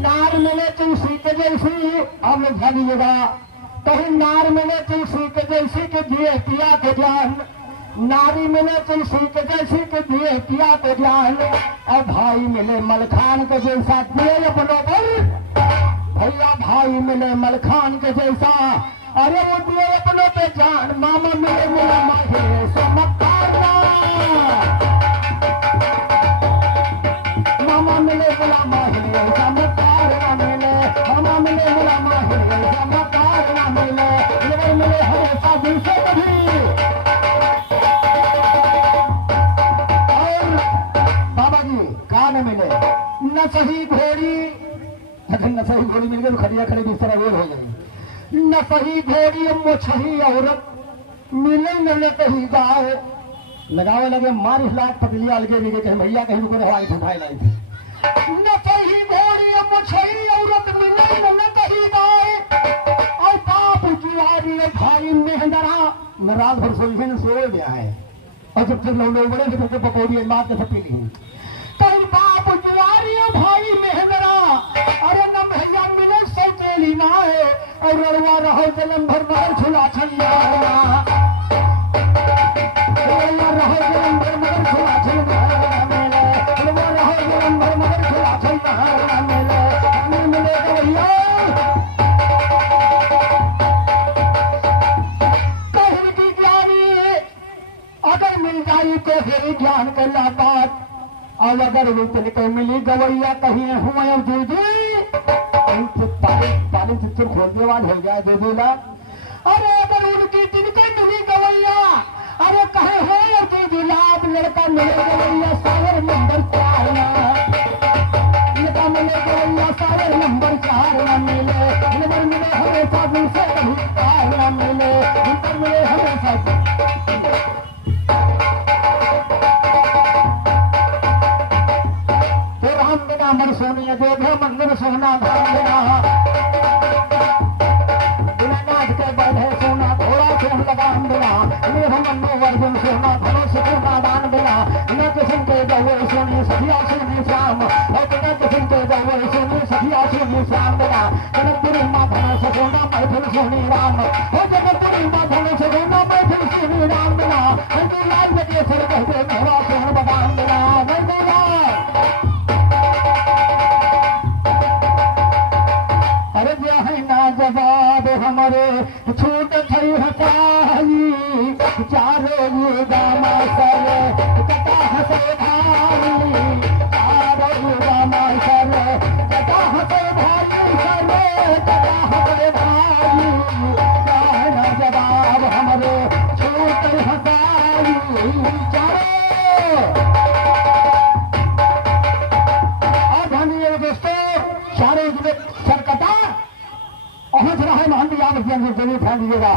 नार मिले तुलसी के जैसी, आप लोग ध्यान दीजिएगा, कहीं नार मिले तुलसी के जैसी के दिए पिया के ज्ञान, नारी मिले तुलसी के जैसी के दिए पिया के ज्ञान, और भाई मिले मलखान के जैसा दिए अपनों पर, भैया भाई मिले मलखान के जैसा, अरे वो दिए अपनों पे जान, मामा मिले मिला माहे समकारा, मामा मिले मिला माहे समकारा मिले, मामा मिले मिला माहे समकारा मिले, ये मिले हमेशा दिल से कभी। और बाबा जी कान मिले न सही घोड़ी, अगर न सही घोड़ी मिल गई तो खड़िया खड़ी भी तरह गोल हो जाएगी, न सही घोड़ी मुछही औरत मिले न कहीं गाय, लगावे लगे मार लाख पतलिया अलगे भी कहीं भैया कहीं को हवाई उठाए लाई थी, न सही घोड़ी मुछही औरत मिले न कहीं गाय, और बाप जुआरी भाई मेहंदरा न रात भर सोलहे ने सो गया है, और जब तक लोग बड़े थे तो पकौड़ी मार के सब पी ली, कहीं बाप जुआरी भाई मेहंदरा, अरे न भैया मिले सौतेली ना है, और रड़वा रहो जलम भर मगर छुला छन्ना, रड़वा रहो जलम भर मगर छुला छन्ना मिले, रड़वा रहो जलम भर मगर छुला छन्ना मिले, हमें मिलेगा भैया कहीं की ज्ञानी, अगर मिल जाई तो फिर ज्ञान कर बात, और अगर वितन को मिली गवैया कहीं हुआ दीदी पानी चित्र खोलने वाले हो गया दे देला, अरे अगर उनकी जिनके मिली गवैया, अरे कहे हो या दीदी लाभ लड़का मिले गवैया सागर नंबर 4 ना, लड़का मिले गवैया सागर नंबर 4 ना मिले, नंबर मिले हमेशा दिल से कभी पार ना मिले, नंबर मिले हमेशा मर सोनिया दे मंदिर सोना धाम बिना, बिना नाच के बढ़े सोना घोड़ा सोन लगान बिना, मनो वर्जन सोना धनो सुना दान बिना, न किस्म के गवे सोनी सखिया सोनी श्याम, और बिना किस्म के गवे सोनी सखिया सोनी श्याम बिना, जनकपुरी माँ धनो सोना मैथिल सोनी राम, हो जनकपुरी माँ धनो सोना मैथिल सोनी राम बिना, हल्दी लाल बजे सिर कहते मेरा सोन बदाम बिना, जवाब हमारे छूट थई हसाई, चारो युगा मासर कटा हसे भाई, चारो युगा मासर कटा हसे भाई, सरे कटा हसे भाई, कहना जवाब हमारे छूट हसाई चारो। और धन्य दोस्तों सारे सरकटा पहुंच रहा है महान याद जरूर ध्यान दीजिएगा,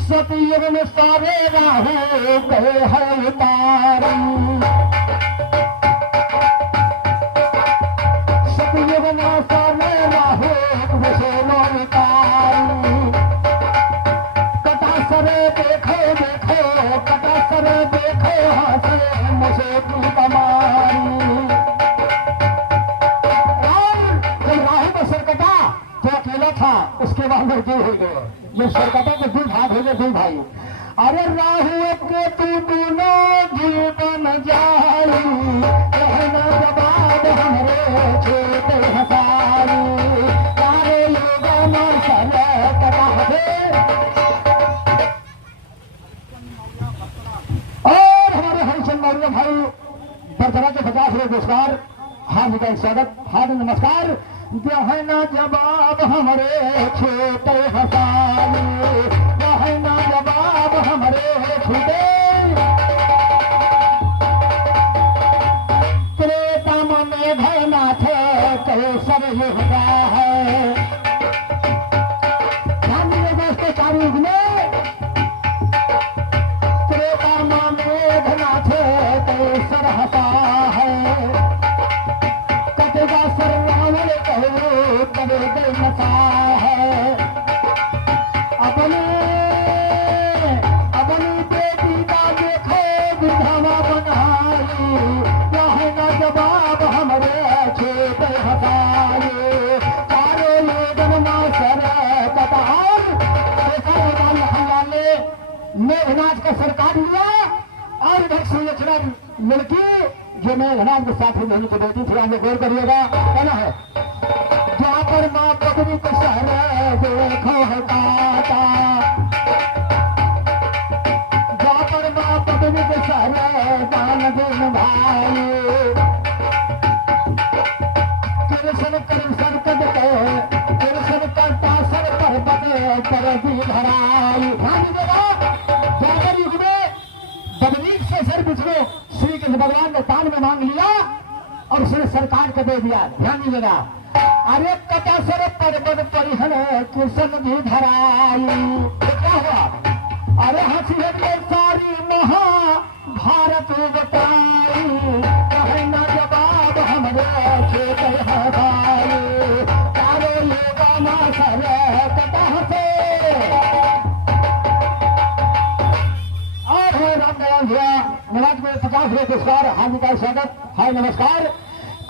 सतयुग में सारे राहु गए है तारी, सतयुग में सारे राहु घुसेलो तारी, कटा सरे देखो देखो कटा सरे देखो हाथे मुझे तू कमारी, था उसके बाद में दूर हो गए, ये सरकटा के 2 भाग हो गए, 2 भाई, अरे राहु के तू दोनों दिल बन जाई, रहना जवाब हमरे छोटे हसारी, सारे योगा में चले कटा दे। और हमारे हरिचंद मौर्य भाई बरदरा के 50 रुपये पुरस्कार, हार्दिक स्वागत, हार्दिक नमस्कार, गहना जवाब हमारे छोटे हसाली, गहना जवाब हमारे छोटे, त्रेता में भयना थे कैसर युगा है, दोस्तों 4 युग में त्रेता में भयना थे कैसर हसा है, कटेगा सरवावल कहे नशा है, अपने अपनी बेटी का देखो विधवा बनाई, क्या है ना जवाब हमारे छोटे हसाई, का सरकार लिया और इधर सुलक्षणा लड़की जो मैं घना के साथ ही नहीं तो बेटी थी आगे गौर करिएगा कहना है जहाँ पर माँ पत्नी को शहर देखो हटाता जहाँ पर माँ पत्नी को शहर दान दिन भाई कृष्ण कृष्ण करते कृष्ण करता सर पर बने कर दी धराई द्वापर युग में बदनीक से सर पिछले श्री कृष्ण भगवान ने तान में मांग लिया और उसने सरकार को दे दिया। ध्यान दीजिएगा अरे कटा सर पर बन परिहन कृष्ण भी धराई क्या हुआ अरे हंसी सारी महा भारत बताई कहे ना जवाब हमरे खेत हवाई चारो योगा ना सर कटा से राम भैया नवाज में 50 रुपये पुरस्कार हार्दिक स्वागत हाय नमस्कार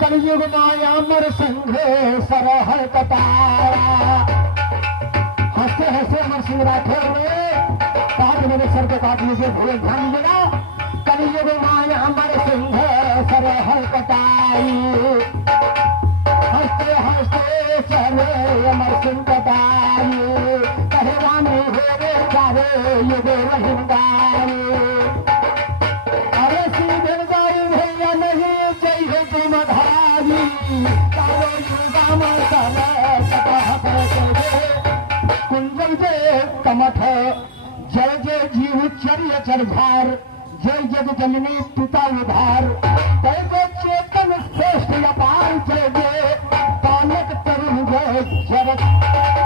कलयुग माया मर संघे सरह कटारा हंसते हंसते अमर सिंह राठौर ने काट मेरे सर पे काट लीजिए भूल ध्यान दीजिएगा कलयुग माया मर सिंह सरह कटाई हंसते हंसते सरे अमर सिंह कटाई कहे रानी हो रे सारे युग रहिंदारी कुंजल जय कमठ जय जय जीव चर्य चरघार जय जग जननी पिता उधार जय जय चेतन श्रेष्ठ अपार जय जय बालक तरुण जय जगत